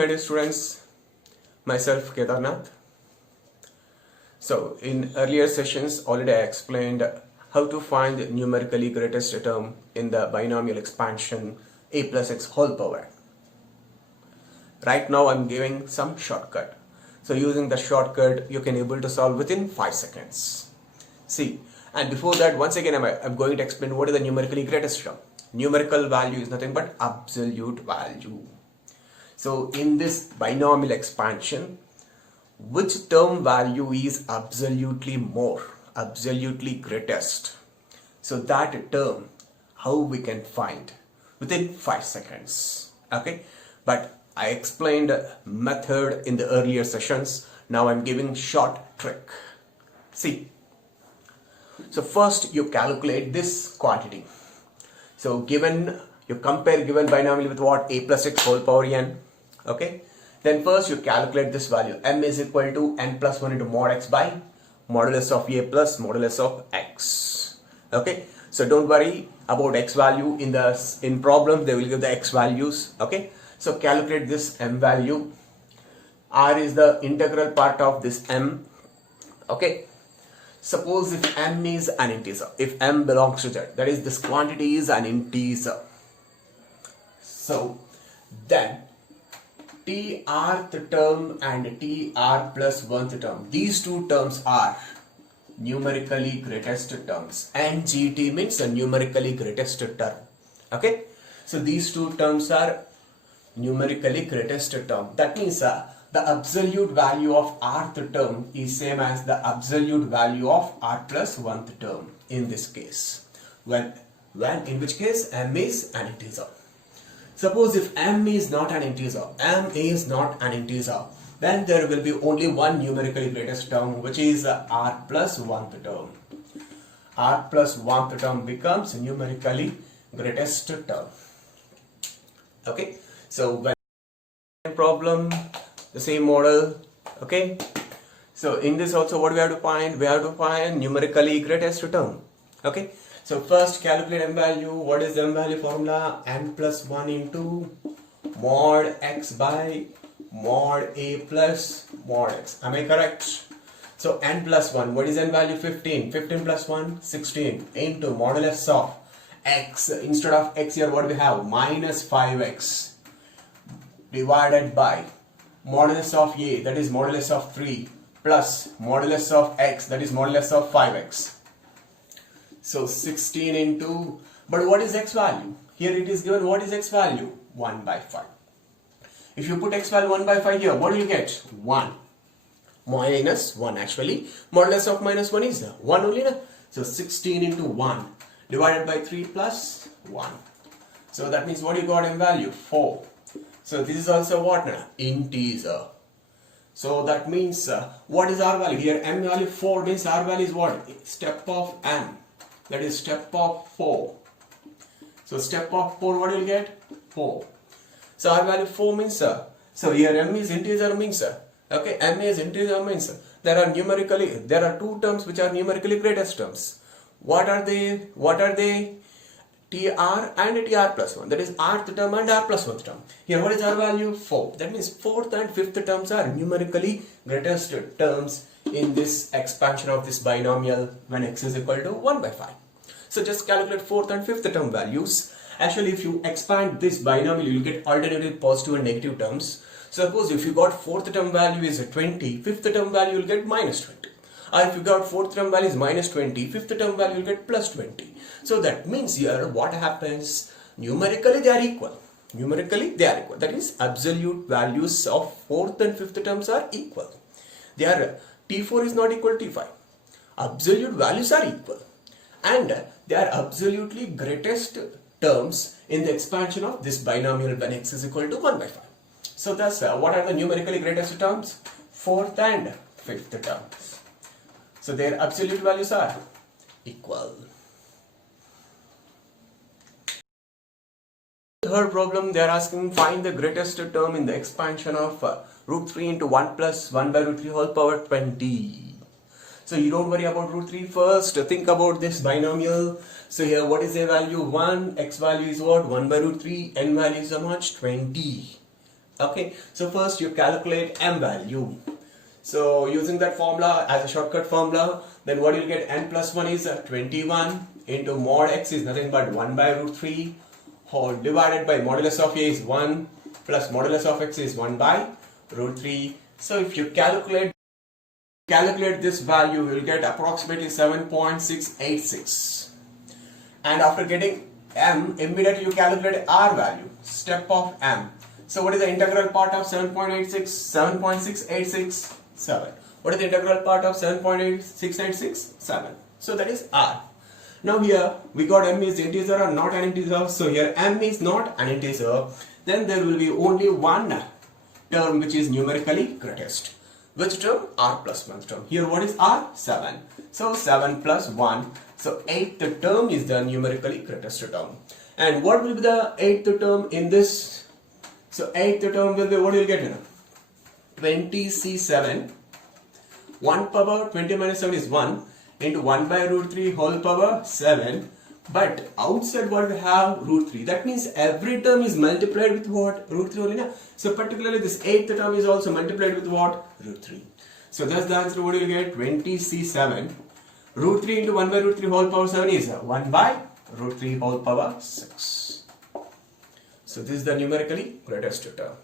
Hi dear students, myself Kedarnath. So in earlier sessions already I explained how to find the numerically greatest term in the binomial expansion a plus x whole power. Right now I'm giving some shortcut. So using the shortcut you can able to solve within 5 seconds. See, and before that once again I'm going to explain what is the numerically greatest term. Numerical value is nothing but absolute value. So in this binomial expansion, which term value is absolutely more, absolutely greatest? So that term, how we can find within 5 seconds. Okay, but I explained method in the earlier sessions. Now I'm giving short trick. See, so first you calculate this quantity. So given, you compare given binomial with what? A plus x whole power n. Okay, then first you calculate this value. M is equal to n plus 1 into mod x by modulus of a plus modulus of x. Okay, so don't worry about x value. In problems they will give the x values. Okay, so calculate this m value. R is the integral part of this m. Okay, suppose if m is an integer, if m belongs to z, that is this quantity is an integer, so then TRth term and TR plus 1th term, these two terms are numerically greatest terms. NGT means a numerically greatest term. Okay, so these two terms are numerically greatest term. That means the absolute value of rth term is same as the absolute value of r plus 1th term in this case. When in which case m is an integer. Suppose if m is not an integer, then there will be only one numerically greatest term, which is r plus 1th term. R plus 1th term becomes numerically greatest term. Okay, so when problem, the same model. Okay, so in this also what we have to find? We have to find numerically greatest term. Okay, so first calculate m value. What is the m value formula? N plus 1 into mod x by mod a plus mod x. Am I correct? So n plus 1, what is n value? 15. 15 plus 1, 16 into modulus of x. Instead of x here what we have? Minus 5x divided by modulus of a, that is modulus of 3, plus modulus of x, that is modulus of 5x. So 16 into, but what is x value? Here it is given what is x value? 1 by 5. If you put x value 1 by 5 here, what do you get? 1. Minus 1 actually. Modulus of minus 1 is 1 only. So 16 into 1 divided by 3 plus 1. So that means what you got in value? 4. So this is also what? Integer. So that means what is r value? Here m value 4 means r value is what? Step of m. That is step of 4. So step of 4 what you will get? 4. So r value 4 means so here m is integer means okay, m is integer means there are two terms which are numerically greatest terms. What are they? TR and TR plus 1, that is rth term and r plus 1th term. Here what is r value? 4. That means 4th and 5th terms are numerically greatest terms in this expansion of this binomial when x is equal to 1 by 5. So just calculate 4th and 5th term values. Actually if you expand this binomial you will get alternative positive and negative terms. Suppose if you got 4th term value is 20, 5th term value you will get minus 20. Or if you got 4th term value is minus 20, 5th term value will get plus 20. So that means here what happens? Numerically they are equal. That is absolute values of 4th and 5th terms are equal. They are T4 is not equal to T5. Absolute values are equal. And they are absolutely greatest terms in the expansion of this binomial when x is equal to 1 by 5. So thus what are the numerically greatest terms? 4th and 5th terms. So their absolute values are equal. Third problem, they are asking find the greatest term in the expansion of root 3 into 1 plus 1 by root 3 whole power 20. So you don't worry about root 3 first, think about this binomial. So here what is a value? 1, x value is what? 1 by root 3, n value is how much? 20. Okay, so first you calculate m value. So using that formula as a shortcut formula, then what you'll get, n plus 1 is 21 into mod x is nothing but 1 by root 3 whole divided by modulus of a is 1 plus modulus of x is 1 by root 3. So if you calculate this value, you will get approximately 7.686. And after getting m, immediately you calculate r value, step of m. So what is the integral part of 7.86? 7.686? 7. What is the integral part of 7.686? 7. So that is r. Now here we got m is integer or not an integer. So here m is not an integer. Then there will be only one term which is numerically greatest. Which term? R plus 1 term. Here what is r? 7. So 7 plus 1. So 8th term is the numerically greatest term. And what will be the 8th term in this? So 8th term will be, what you will get here? 20c7. 1 power 20 minus 7 is 1 into 1 by root 3 whole power 7. But outside what we have? Root 3. That means every term is multiplied with what? Root 3 only. So particularly this 8th term is also multiplied with what? Root 3. So that's the answer. What do you get? 20c7. Root 3 into 1 by root 3 whole power 7 is 1 by root 3 whole power 6. So this is the numerically greatest term.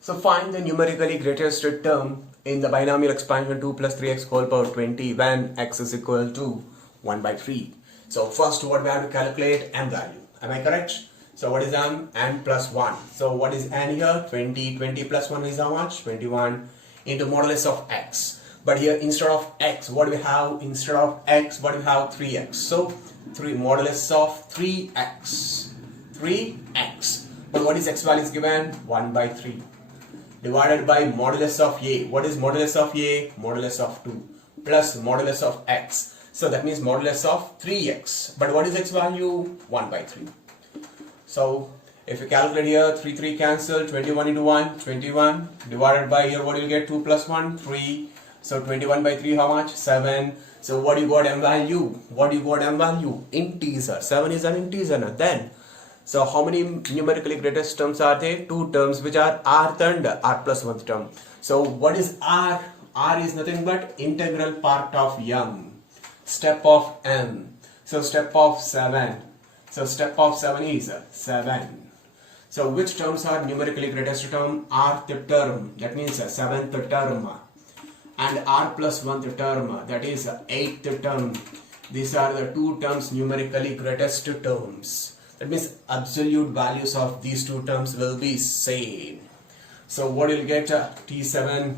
So find the numerically greatest term in the binomial expansion 2 plus 3x whole power 20 when x is equal to 1 by 3. So first what we have to calculate m value. Am I correct? So what is m? M plus 1. So what is n here? 20. 20 plus 1 is how much? 21 into modulus of x. But here instead of x, what do we have? Instead of x, what do we have? 3x. So 3 modulus of 3x. 3x. But what is x value is given? 1 by 3. Divided by modulus of a. What is modulus of a? Modulus of 2. Plus modulus of x. So that means modulus of 3x. But what is x value? 1 by 3. So if you calculate here, 3 cancel, 21 into 1, 21. Divided by here, what do you get? 2 plus 1, 3. So 21 by 3, how much? 7. So what you got m value? What you got m value? Integer. 7 is an integer. Then, so how many numerically greatest terms are there? 2 terms which are rth and r plus 1th term. So what is r? R is nothing but integral part of m. Step of m. So step of 7. So step of 7 is 7. So which terms are numerically greatest term? Rth term. That means 7th term. And r plus 1th term. That is 8th term. These are the 2 terms numerically greatest terms. That means absolute values of these 2 terms will be same. So what you'll get? T7.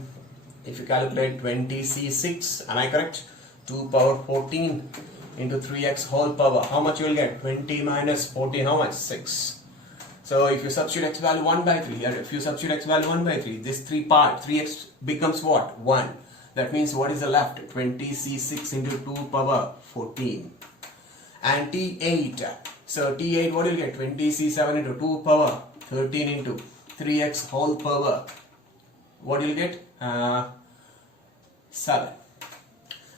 If you calculate 20c6. Am I correct? 2 power 14 into 3x whole power. How much you will get? 20 minus 14. How much? 6. So if you substitute x value 1 by 3 here, if you substitute x value 1 by 3, this 3x becomes what? 1. That means what is the left? 20c6 into 2 power 14. And T8. So T8, what do you get? 20c7 into 2 power 13 into 3x whole power. What do you get? 7.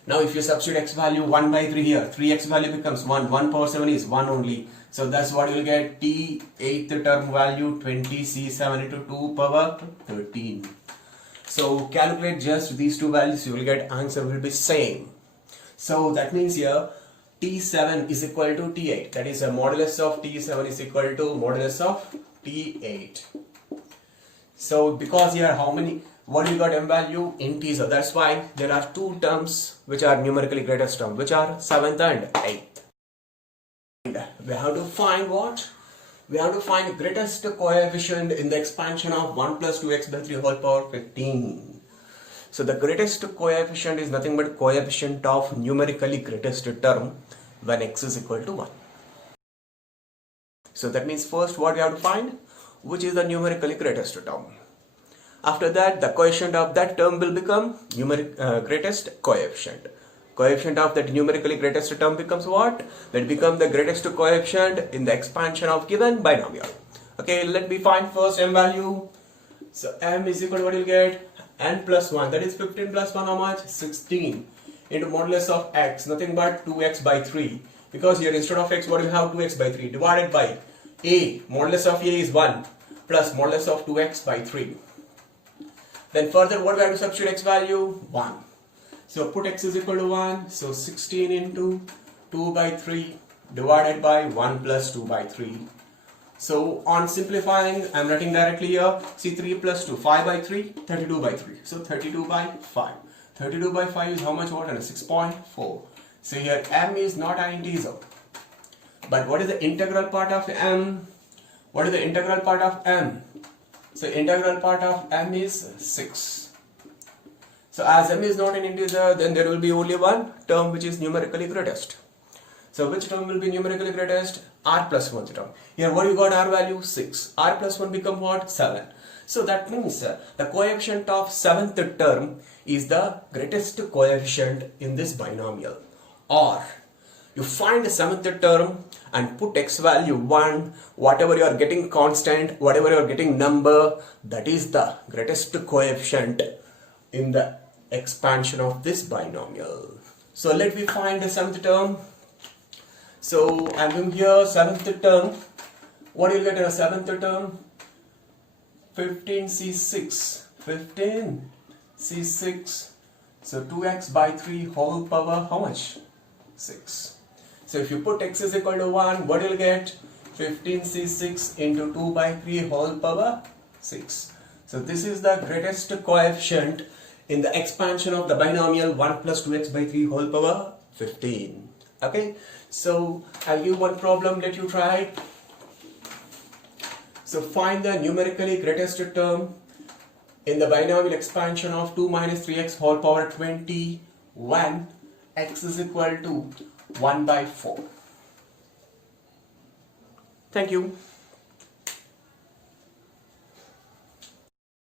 Now if you substitute x value 1 by 3 here, 3x value becomes 1. 1 power 7 is 1 only. So that's what you will get. T8th term value 20c7 into 2 power 13. So calculate just these 2 values, you will get answer will be same. So that means here T7 is equal to T8. That is a modulus of T7 is equal to modulus of T8. So because here how many, what you got m value? Integer. That's why there are 2 terms which are numerically greatest term, which are 7th and 8th. And we have to find what? We have to find greatest coefficient in the expansion of 1 plus 2x by 3 whole power 15. So the greatest coefficient is nothing but coefficient of numerically greatest term when x is equal to 1. So that means first what we have to find? Which is the numerically greatest term. After that, the coefficient of that term will become greatest coefficient. Coefficient of that numerically greatest term becomes what? That becomes the greatest coefficient in the expansion of given binomial. Okay, let me find first m value. So m is equal to what you'll get? N plus 1. That is 15 plus 1 how much? 16 into modulus of x. Nothing but 2x by 3. Because here instead of x what do you have? 2x by 3 divided by a. Modulus of a is 1. plus modulus of 2x by 3. Then further what we have to substitute x value? 1. So put x is equal to 1. So 16 into 2 by 3 divided by 1 plus 2 by 3. So on simplifying, I'm writing directly here. See 3 plus 2, 5 by 3, 32 by 3. So 32 by 5. 32 by 5 is how much water? 6.4. So here m is not an integer. But what is the integral part of m? What is the integral part of m? So integral part of m is 6. So as m is not an integer, then there will be only one term which is numerically greatest. So which term will be numerically greatest? R plus 1 term. Here what you got R value? 6. R plus 1 become what? 7. So that means the coefficient of 7th term is the greatest coefficient in this binomial. Or you find the 7th term and put x value 1, whatever you are getting constant, whatever you are getting number, that is the greatest coefficient in the expansion of this binomial. So let me find the 7th term. So I am doing here 7th term. What do you get in a 7th term? 15c6. 15c6. So 2x by 3 whole power how much? 6. So if you put x is equal to 1, what you will get? 15c6 into 2 by 3 whole power 6. So this is the greatest coefficient in the expansion of the binomial 1 plus 2x by 3 whole power 15. Okay, so I'll give one problem, let you try. So find the numerically greatest term in the binomial expansion of 2 minus 3x whole power 20 when x is equal to 1 by 4. Thank you.